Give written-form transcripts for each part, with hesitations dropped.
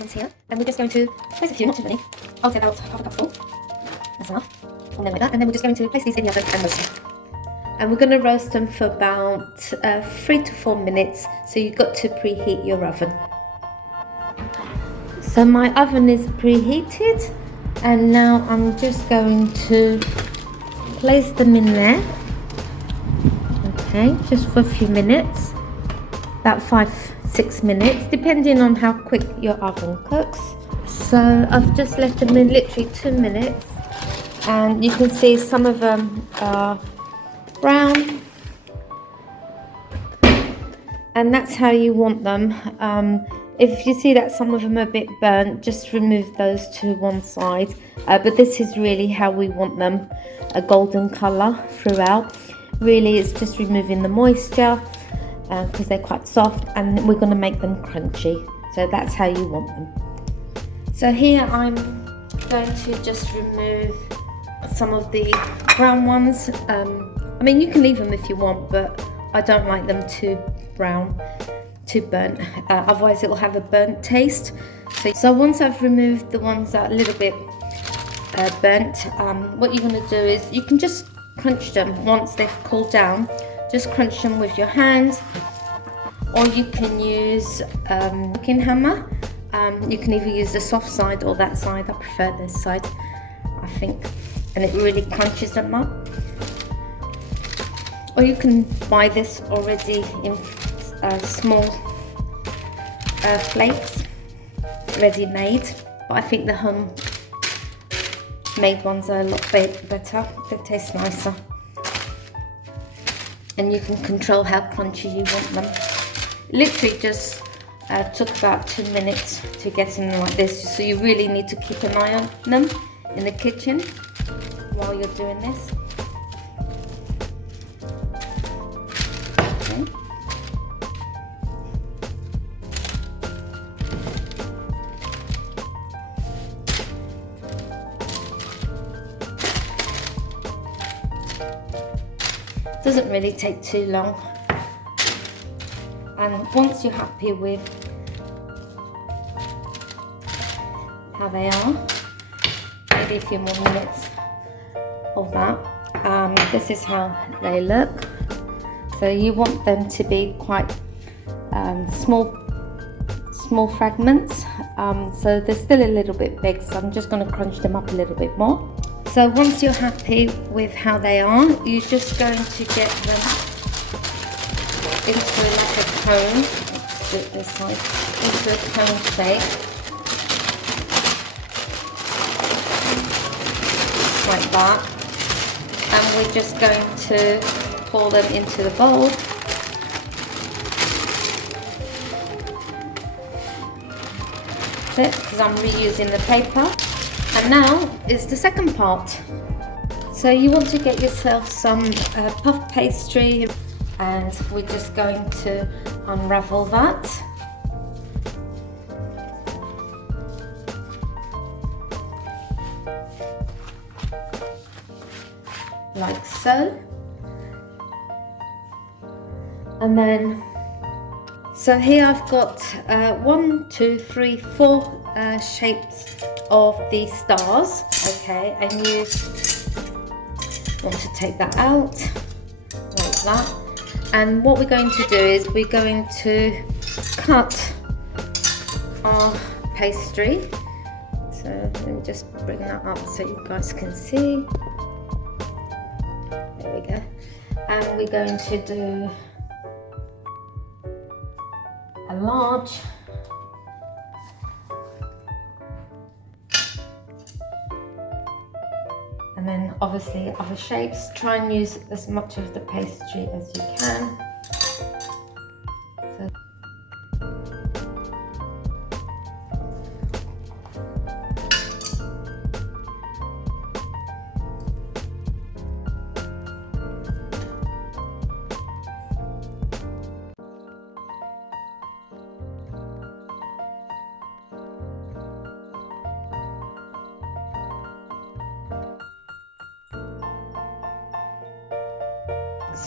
almonds here, and we're just going to place a few, not too many. I'll say about half a cupful. That's enough. And then like that, and then we're just going to place these in the oven and roast them. And we're going to roast them for about 3 to 4 minutes. So you've got to preheat your oven. So my oven is preheated, and now I'm just going to place them in there. Okay, just for a few minutes, about 5-6 minutes, depending on how quick your oven cooks. So I've just left them in literally 2 minutes, and you can see some of them are brown, and that's how you want them. If you see that some of them are a bit burnt, just remove those to one side, but this is really how we want them, a golden colour throughout. Really, it's just removing the moisture because they're quite soft, and we're going to make them crunchy, so that's how you want them. So here I'm going to just remove some of the brown ones. I mean, you can leave them if you want, but I don't like them too brown, too burnt, otherwise it will have a burnt taste. So once I've removed the ones that are a little bit burnt, what you're going to do is you can just crunch them once they've cooled down. Just crunch them with your hands, or you can use a cooking hammer. You can either use the soft side or that side. I prefer this side, I think, and it really crunches them up. Or you can buy this already in small flakes, ready made, but I think the home made ones are a lot better. They taste nicer, and you can control how crunchy you want them. Literally just took about 2 minutes to get them like this, so you really need to keep an eye on them in the kitchen while you're doing this. Okay. Doesn't really take too long, and once you're happy with how they are, maybe a few more minutes of that, this is how they look. So you want them to be quite small fragments, so they're still a little bit big, so I'm just going to crunch them up a little bit more. So once you're happy with how they are, you're just going to get them into like a cone. Let's do it this side. Into a cone shape, like that. And we're just going to pour them into the bowl. That's it, because I'm reusing the paper. And now is the second part. So you want to get yourself some puff pastry, and we're just going to unravel that. Like so. And then, so here I've got 1, 2, 3, 4 shapes of the stars, okay, and you want to take that out like that. And what we're going to do is we're going to cut our pastry. So let me just bring that up so you guys can see. There we go. And we're going to do a large and then obviously other shapes. Try and use as much of the pastry as you can.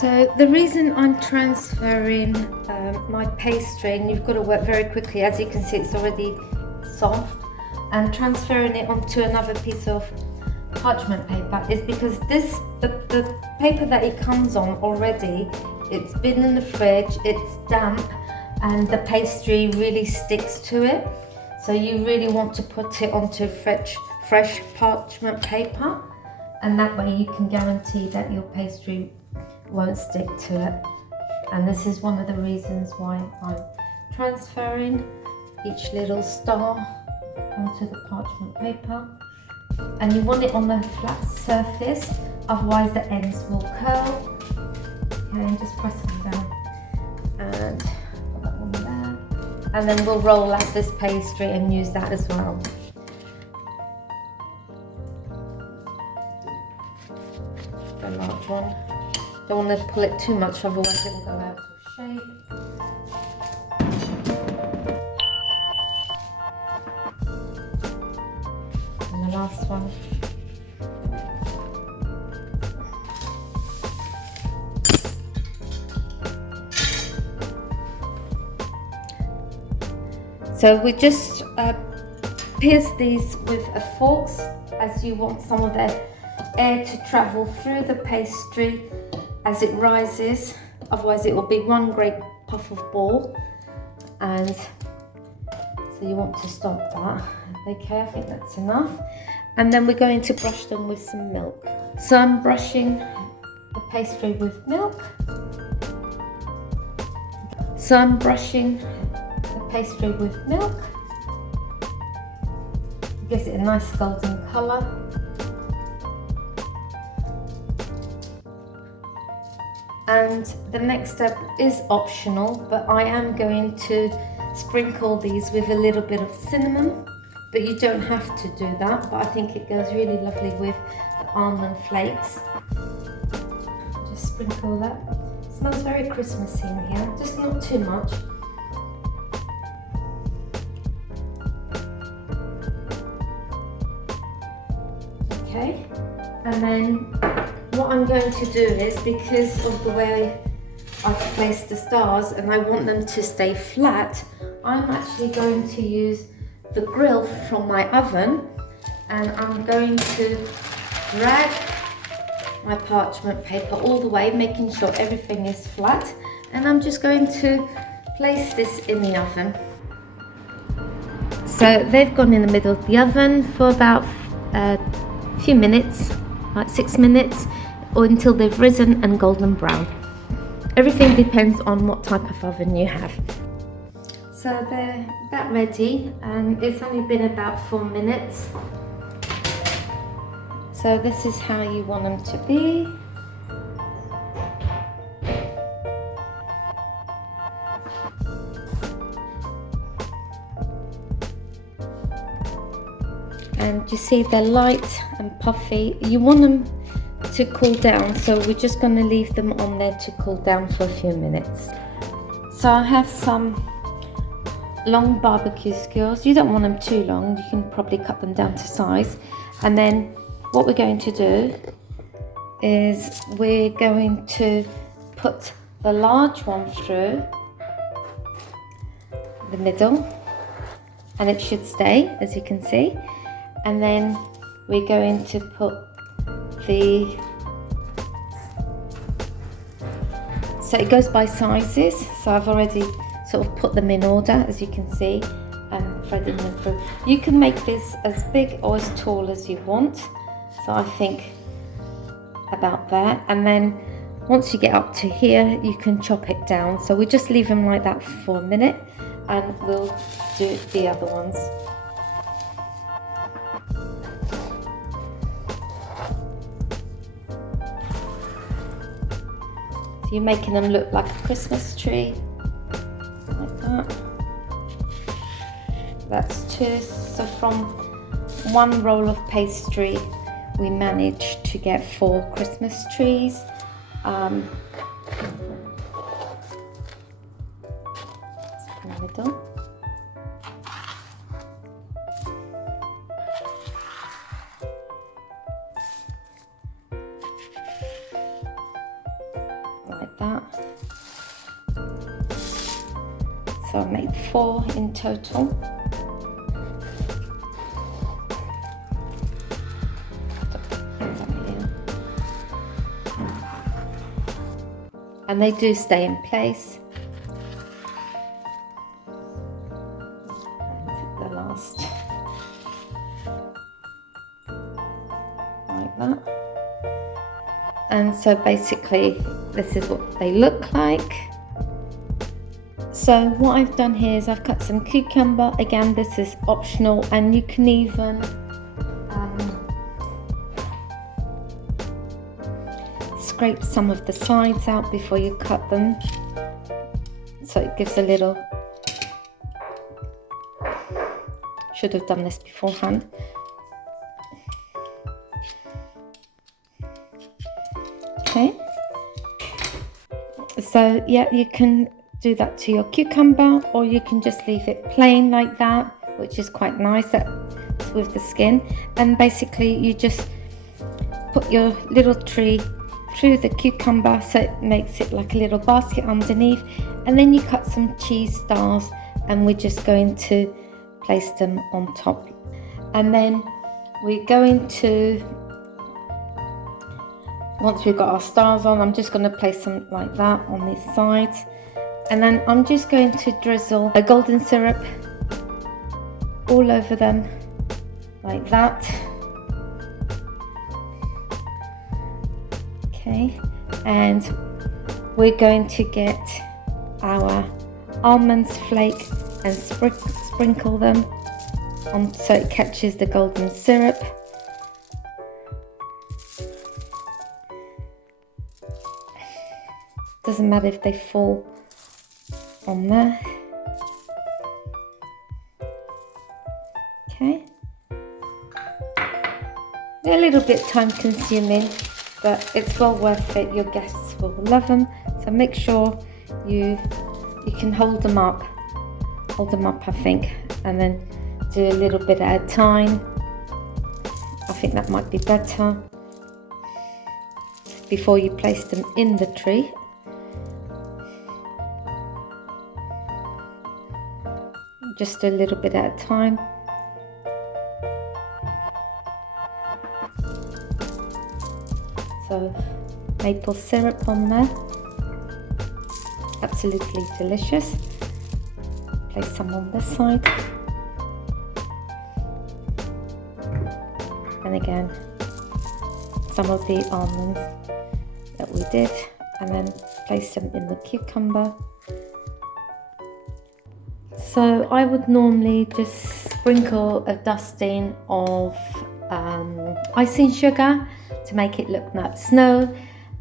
So the reason I'm transferring my pastry, and you've got to work very quickly, as you can see it's already soft, and transferring it onto another piece of parchment paper is because the paper that it comes on already, it's been in the fridge, it's damp, and the pastry really sticks to it. So you really want to put it onto fresh parchment paper, and that way you can guarantee that your pastry won't stick to it. And this is one of the reasons why I'm transferring each little star onto the parchment paper. And you want it on a flat surface, otherwise the ends will curl. Okay, and just press them down. And put that one there. And then we'll roll out this pastry and use that as well. The large one. Don't want to pull it too much, otherwise it will go out of shape. And the last one. So we just pierce these with a fork, as you want some of the air to travel through the pastry as it rises, otherwise it will be one great puff of ball, and so you want to stop that. Okay, I think that's enough. And then we're going to brush them with some milk. So I'm brushing the pastry with milk. So I'm brushing the pastry with milk. It gives it a nice golden colour. And the next step is optional, but I am going to sprinkle these with a little bit of cinnamon, but you don't have to do that, but I think it goes really lovely with the almond flakes. Just sprinkle that. It smells very Christmassy in here, just not too much. Okay, and then what I'm going to do is, because of the way I've placed the stars and I want them to stay flat, I'm actually going to use the grill from my oven, and I'm going to drag my parchment paper all the way, making sure everything is flat, and I'm just going to place this in the oven. So they've gone in the middle of the oven for about a few minutes, like 6 minutes, or until they've risen and golden brown. Everything depends on what type of oven you have. So they're about ready, and it's only been about 4 minutes. So this is how you want them to be. And you see they're light and puffy. You want them to cool down, so we're just going to leave them on there to cool down for a few minutes. So I have some long barbecue skewers. You don't want them too long, you can probably cut them down to size. And then what we're going to do is we're going to put the large one through the middle, and it should stay, as you can see. And then we're going to put so it goes by sizes, so I've already sort of put them in order, as you can see, and threading them through. You can make this as big or as tall as you want, so I think about that. And then once you get up to here, you can chop it down. So we just leave them like that for a minute, and we'll do the other ones. So you're making them look like a Christmas tree, like that. That's 2. So from 1 roll of pastry, we managed to get 4 Christmas trees. In the middle. Like that. So I made 4 in total. and they do stay in place. And the last, like that. And so basically this is what they look like. So what I've done here is I've cut some cucumber. Again, this is optional, and you can even scrape some of the sides out before you cut them, so it gives a little, should have done this beforehand. Okay, so yeah, you can do that to your cucumber, or you can just leave it plain like that, which is quite nice. That's with the skin. And basically you just put your little tree through the cucumber, so it makes it like a little basket underneath, and then you cut some cheese stars, and we're just going to place them on top. And then we're going to, once we've got our stars on, I'm just going to place them like that on this side, and then I'm just going to drizzle a golden syrup all over them like that. Okay, and we're going to get our almonds flake and sprinkle them on so it catches the golden syrup. Doesn't matter if they fall on there. Okay, they're a little bit time consuming, but it's well worth it. Your guests will love them. So make sure you can hold them up I think, and then do a little bit at a time. I think that might be better before you place them in the tree. Just a little bit at a time. So maple syrup on there, absolutely delicious. Place some on this side, and again some of the almonds that we did, and then place them in the cucumber. So I would normally just sprinkle a dusting of icing sugar to make it look like snow,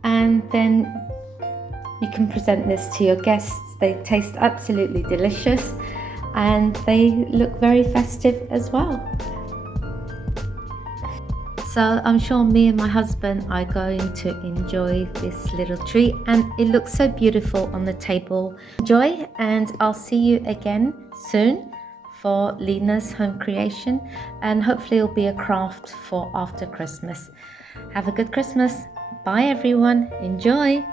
and then you can present this to your guests. They taste absolutely delicious, and they look very festive as well. So I'm sure me and my husband are going to enjoy this little treat, and it looks so beautiful on the table. Enjoy, and I'll see you again soon for Lena's home creation, and hopefully it'll be a craft for after Christmas. Have a good Christmas. Bye everyone. Enjoy.